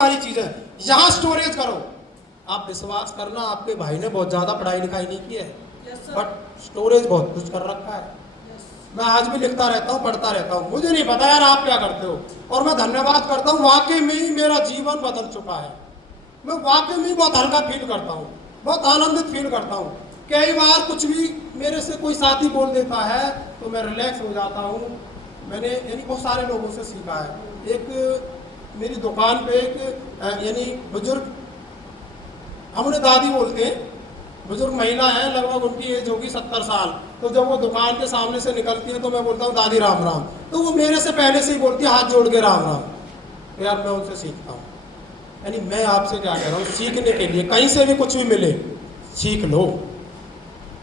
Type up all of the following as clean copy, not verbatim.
सारी चीजें यहाँ स्टोरेज करो। आप विश्वास करना, आपके भाई ने बहुत ज्यादा पढ़ाई लिखाई नहीं की है, बट स्टोरेज बहुत कुछ कर रखा है। मैं आज भी लिखता रहता हूँ, पढ़ता रहता हूँ। मुझे नहीं पता यार आप क्या करते हो, और मैं धन्यवाद करता हूँ। वाकई में ही मेरा जीवन बदल चुका है। मैं वाकई में बहुत हल्का फील करता हूँ, बहुत आनंदित फील करता हूँ। कई बार कुछ भी मेरे से कोई साथी बोल देता है तो मैं रिलैक्स हो जाता हूँ। मैंने यानी बहुत सारे लोगों से सीखा है। एक मेरी दुकान पे एक यानी बुजुर्ग, हम उन्हें दादी बोलते हैं, बुजुर्ग महिला है, लगभग उनकी एज होगी 70 साल। तो जब वो दुकान के सामने से निकलती है तो मैं बोलता हूँ दादी राम राम, तो वो मेरे से पहले से ही बोलती है हाथ जोड़ के राम राम। तो यार मैं उनसे सीखता हूँ। यानी मैं आपसे क्या कह रहा हूँ, सीखने के लिए कहीं से भी कुछ भी मिले सीख लो,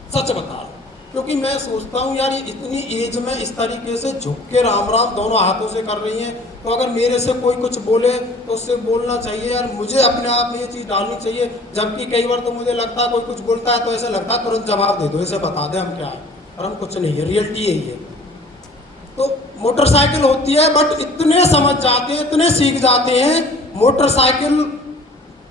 सच बता रहा हूँ। क्योंकि मैं सोचता हूँ यार इतनी एज में इस तरीके से झुक के राम राम दोनों हाथों से कर रही हैं, तो अगर मेरे से कोई कुछ बोले तो उससे बोलना चाहिए यार, मुझे अपने आप में ये चीज़ डालनी चाहिए। जबकि कई बार तो मुझे लगता है कोई कुछ बोलता है तो ऐसे लगता है तुरंत जवाब दे दो, इसे बता दे हम क्या है, और हम कुछ नहीं है, रियलिटी यही है। तो मोटरसाइकिल होती है, बट इतने समझ जाते हैं, इतने सीख जाते हैं। मोटरसाइकिल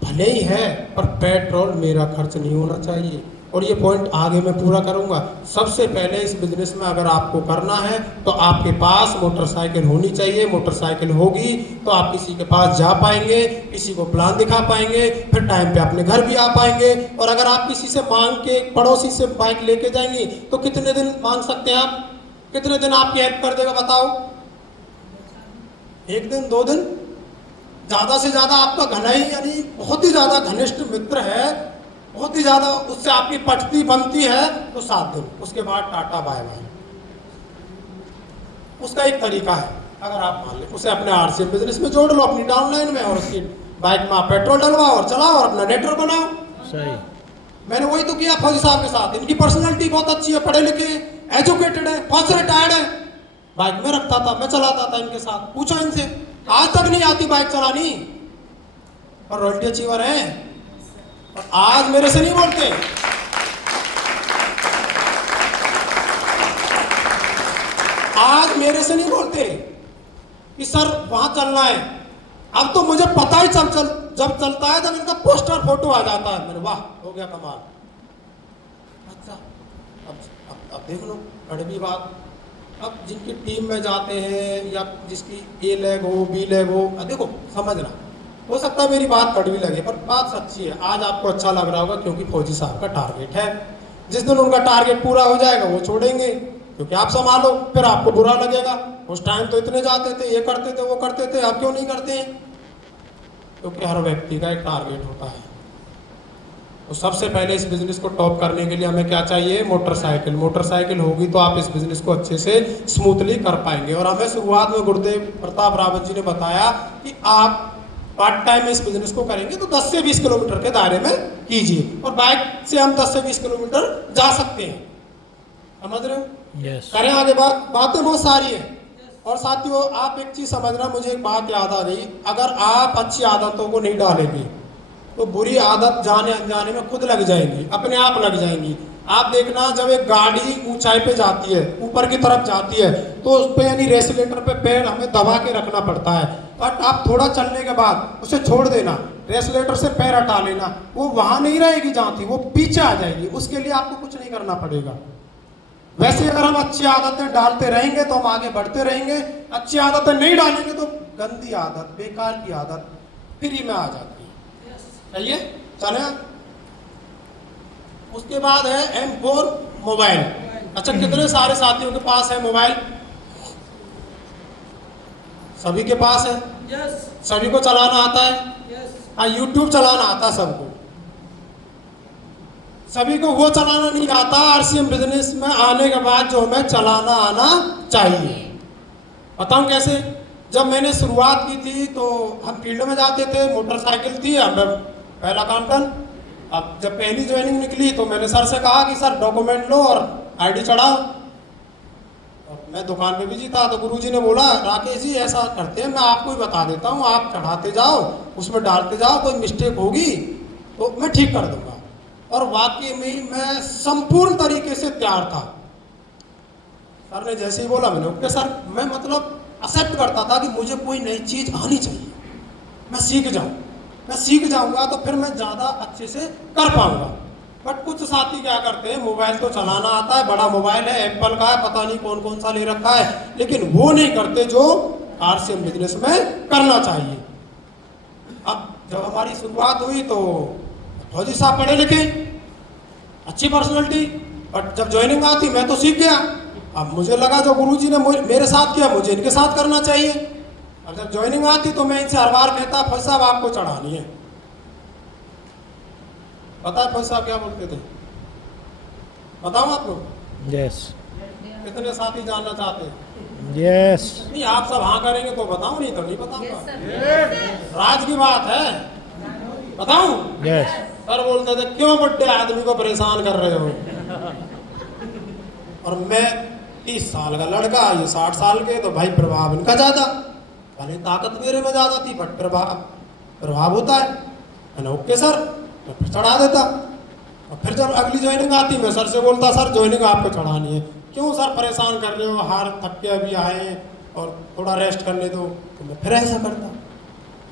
भले ही है पर पेट्रोल मेरा खर्च नहीं होना चाहिए। और ये पॉइंट आगे मैं पूरा करूंगा। सबसे पहले इस बिजनेस में अगर आपको करना है तो आपके पास मोटरसाइकिल होनी चाहिए। मोटरसाइकिल होगी तो आप किसी के पास जा पाएंगे, किसी को प्लान दिखा पाएंगे, फिर टाइम पे अपने घर भी आ पाएंगे। और अगर आप किसी से मांग के, पड़ोसी से बाइक लेके जाएंगी तो कितने दिन मांग सकते हैं आप? कितने दिन आपकी हेल्प कर देगा बताओ? 1 दिन, 2 दिन, ज्यादा से ज्यादा आपका घना ही यानी बहुत ही ज्यादा घनिष्ठ मित्र है, बहुत ही ज्यादा उससे आपकी पटती बनती है तो 7 दिन, उसके बाद टाटा बाय बाय। उसका एक तरीका है, अगर आप मान लें उसे अपने आरसीएम बिजनेस में जोड़ लो, अपनी डाउनलाइन में, और उसकी बाइक में आप पेट्रोल डलवाओ और चलाओ और अपना नेटवर्क बनाओ। सही। मैंने वही तो किया फौजी साहब के साथ। इनकी पर्सनैलिटी बहुत अच्छी है, पढ़े लिखे, एजुकेटेड है, फौज से रिटायर्ड है। बाइक में रखता था, मैं चलाता था इनके साथ। पूछो इनसे, आज तक नहीं आती बाइक चलानी, और रॉयल्टी अचीवर है, और आज मेरे से नहीं बोलते। आज मेरे से नहीं बोलते कि सर वहां चलना है। अब तो मुझे पता ही जब चलता है, जब इनका पोस्टर फोटो आ जाता है, मैंने वाह हो गया कमाल। अच्छा अब देख लो कड़वी बात। अब जिनकी टीम में जाते हैं या जिसकी ए लेग हो, बी लेग हो, देखो समझना, हो सकता है मेरी बात कड़वी लगे पर बात सच्ची है। आज आपको अच्छा लग रहा होगा क्योंकि फौजी साहब का टारगेट है। जिस दिन उनका टारगेट पूरा हो जाएगा वो छोड़ेंगे, क्योंकि आप संभालो, फिर आपको बुरा लगेगा। उस टाइम तो इतने जाते थे, ये करते थे, वो करते थे, आप क्यों नहीं करते हैं? क्योंकि हर व्यक्ति का एक टारगेट होता है। तो सबसे पहले इस बिजनेस को टॉप करने के लिए हमें क्या चाहिए? मोटरसाइकिल। मोटरसाइकिल होगी तो आप इस बिजनेस को अच्छे से स्मूथली कर पाएंगे। और हमें शुरुआत में गुरुदेव प्रताप रावत जी ने बताया कि आप पार्ट टाइम में इस बिजनेस को करेंगे तो 10 से 20 किलोमीटर के दायरे में कीजिए, और बाइक से हम 10 से 20 किलोमीटर जा सकते हैं। समझ रहे हो? यस। करें आगे बातें बहुत सारी है। और साथियों आप एक चीज समझना, मुझे एक बात याद आ गई, अगर आप अच्छी आदतों को नहीं डालेंगे तो बुरी आदत जाने अनजाने में खुद लग जाएंगी, अपने आप लग जाएंगी। आप देखना, जब एक गाड़ी ऊंचाई पे जाती है, ऊपर की तरफ जाती है, तो उस पे यानी रेसिलेटर पे पैर हमें दबा के रखना पड़ता है। बट आप थोड़ा चलने के बाद उसे छोड़ देना, रेसिलेटर से पैर हटा लेना, वो वहां नहीं रहेगी जहां थी, वो पीछे आ जाएगी। उसके लिए आपको कुछ नहीं करना पड़ेगा। वैसे अगर हम अच्छी आदतें डालते रहेंगे तो हम आगे बढ़ते रहेंगे। अच्छी आदतें नहीं डालेंगे तो गंदी आदत, बेकार की आदत फ्री में आ जाती है। चलिए चले। उसके बाद है M4 मोबाइल। अच्छा, कितने सारे साथियों के पास है मोबाइल? सभी के पास है? सभी को चलाना आता है? हाँ, यूट्यूब चलाना आता है सबको। सभी को वो चलाना नहीं आता आरसीएम बिजनेस में आने के बाद जो हमें चलाना आना चाहिए। बताऊं कैसे? जब मैंने शुरुआत की थी तो हम फील्ड में जाते थे, मोटरसाइकिल थी, हमें पहला काम डन। अब जब पहली ज्वाइनिंग निकली तो मैंने सर से कहा कि सर डॉक्यूमेंट लो और आईडी चढ़ाओ। और मैं दुकान पे बिजी था तो गुरुजी ने बोला राकेश जी ऐसा करते हैं, मैं आपको ही बता देता हूँ, आप चढ़ाते जाओ, उसमें डालते जाओ, कोई मिस्टेक होगी तो मैं ठीक कर दूंगा। और वाकई में मैं संपूर्ण तरीके से तैयार था। सर ने जैसे ही बोला मैंने ओके सर, मैं मतलब एक्सेप्ट करता था कि मुझे कोई नई चीज आनी चाहिए। मैं सीख जाऊँ, मैं सीख जाऊँगा तो फिर मैं ज़्यादा अच्छे से कर पाऊँगा। बट कुछ साथी क्या करते हैं, मोबाइल तो चलाना आता है, बड़ा मोबाइल है, एप्पल का है, पता नहीं कौन कौन सा ले रखा है, लेकिन वो नहीं करते जो आरसीएम बिजनेस में करना चाहिए। अब जब हमारी शुरुआत हुई तो फौजी साहब पढ़े लिखे, अच्छी पर्सनैलिटी, बट जब ज्वाइनिंग आती मैं तो सीख गया। अब मुझे लगा जो गुरुजी ने मेरे साथ किया मुझे इनके साथ करना चाहिए। अब जब ज्वाइनिंग आती तो मैं इनसे हर बार कहता, फौजी साहब आपको चढ़ानी है। पता है फौजी साहब क्या बोलते थे, बताऊं आपको? यस कितने साथी जानना चाहते हैं? यस नहीं, आप सब हाँ करेंगे तो बताऊं, नहीं तो नहीं बताऊंगा। राज की बात है, बताऊं? यस सर बोलते थे क्यों बुड्ढे आदमी को परेशान कर रहे हो। और मैं 30 साल का लड़का, ये 60 साल के, तो भाई प्रभाव इनका ज्यादा, भले ताकत मेरे में ज्यादा थी बट प्रभाव होता है। मैंने ओके सर, मैं फिर चढ़ा देता। और फिर जब अगली ज्वाइनिंग आती मैं सर से बोलता, सर ज्वाइनिंग आपको चढ़ानी है। क्यों सर परेशान कर रहे हो, हार थक के अभी आए और थोड़ा रेस्ट करने दो। तो मैं फिर ऐसा करता।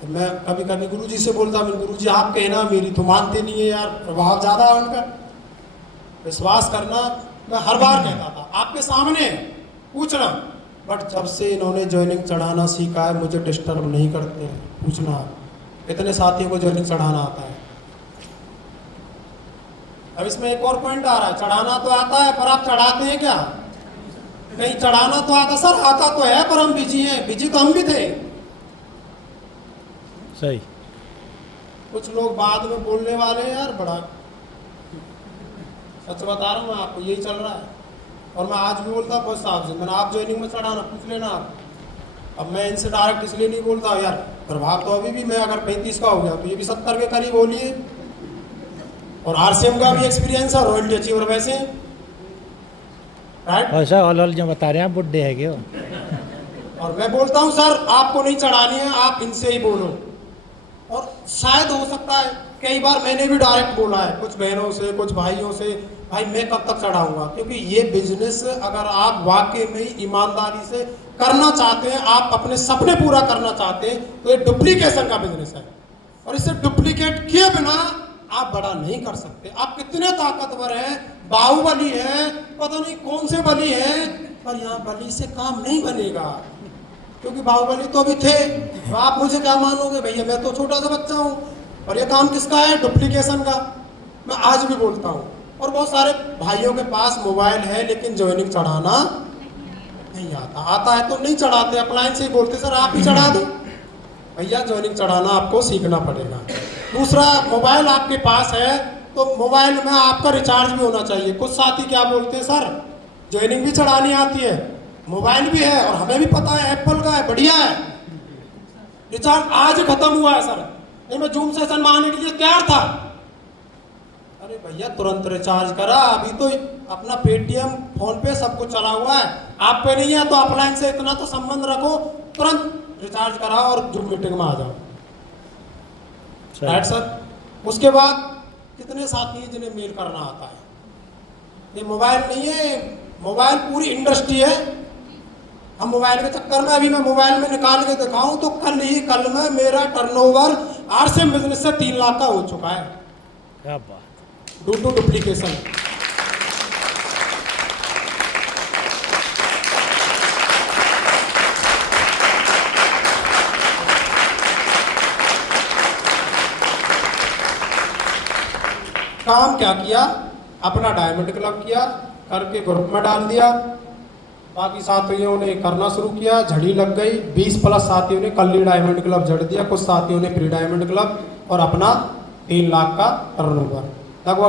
तो मैं कभी कभी गुरुजी से बोलता, मैं गुरुजी आप कहना, मेरी तो मानते नहीं है यार, प्रभाव ज़्यादा है उनका, विश्वास करना। मैं हर बार कहता था आपके सामने पूछना, बट जब से इन्होंने ज्वाइनिंग चढ़ाना सीखा है मुझे डिस्टर्ब नहीं करते हैं। पूछना कितने साथियों को ज्वाइनिंग चढ़ाना आता है। अब इसमें एक और पॉइंट आ रहा है, चढ़ाना तो आता है पर आप चढ़ाते हैं क्या? कहीं चढ़ाना तो आता, सर आता तो है पर हम बिजी हैं। बिजी तो हम भी थे। सही। कुछ लोग बाद में बोलने वाले हैं यार, बड़ा सच बता रहा हूँ मैं आपको, यही चल रहा है। और मैं आज भी बोलता बस साहब से, मैंने आप ज्वाइनिंग में चढ़ाना पूछ लेना आप। अब मैं इनसे डायरेक्ट इसलिए नहीं बोलता यार, प्रभाव तो अभी भी, मैं अगर 35 का हो गया तो ये भी 70 के करीब हो लिए, और आरसीएम का भी एक्सपीरियंस है, रॉयल्टी अचीवर वैसे, राइट? ऐसा ऑल जो बता रहे हैं आप बुड्ढे है क्यों? और मैं बोलता हूँ सर आपको नहीं चढ़ानी है, आप इनसे ही बोलो। और शायद हो सकता है कई बार मैंने भी डायरेक्ट बोला है कुछ बहनों से, कुछ भाइयों से, भाई मैं कब तक चढ़ाऊंगा, क्योंकि ये बिजनेस अगर आप वाकई में ईमानदारी से करना चाहते हैं, आप अपने सपने पूरा करना चाहते हैं, तो ये डुप्लीकेशन का बिजनेस है। और इसे डुप्लीकेट किए बिना आप बड़ा नहीं कर सकते। आप कितने ताकतवर हैं, बाहुबली हैं, पता नहीं कौन से बली हैं, पर यहाँ बली से काम नहीं बनेगा, क्योंकि बाहुबली तो अभी थे। तो आप मुझे क्या मानोगे भैया, मैं तो छोटा सा बच्चा हूँ। और ये काम किसका है? डुप्लीकेशन का। मैं आज भी बोलता हूँ। और बहुत सारे भाइयों के पास मोबाइल है लेकिन ज्वाइनिंग चढ़ाना नहीं आता। आता है तो नहीं चढ़ाते, अपलाइन से ही बोलते सर आप ही चढ़ा दो। भैया ज्वाइनिंग चढ़ाना आपको सीखना पड़ेगा। दूसरा, मोबाइल आपके पास है तो मोबाइल में आपका रिचार्ज भी होना चाहिए। कुछ साथी क्या बोलते हैं, सर ज्वाइनिंग भी चढ़ानी आती है, मोबाइल भी है, और हमें भी पता है एप्पल का है, बढ़िया है, रिचार्ज आज खत्म हुआ है सर, नहीं मैं जूम सेशन में आने के लिए तैयार था। अरे भैया तुरंत रिचार्ज करा, अभी तो अपना पेटीएम फोन पे सब कुछ चला हुआ है, आप पे नहीं है तो अपलाइन से इतना तो संबंध रखो, तुरंत रिचार्ज कराओ और जूम मीटिंग में आ जाओ, राइट सर? उसके बाद कितने साथी हैं जिन्हें मेल करना आता है। ये मोबाइल नहीं है, मोबाइल पूरी इंडस्ट्री है। हम मोबाइल के चक्कर में, अभी मैं मोबाइल में निकाल के दिखाऊं तो कल में मेरा टर्नओवर आरसीएम बिजनेस से 3 लाख का हो चुका है। क्या बात। Due to duplication. काम क्या किया, अपना डायमंड क्लब किया, करके ग्रुप में डाल दिया, बाकी साथियों ने करना शुरू किया, झड़ी लग गई। 20+ साथियों ने कल्ली डायमंड क्लब जड़ दिया, कुछ साथियों ने प्री डायमंड क्लब, और अपना 3 लाख का टर्नओवर।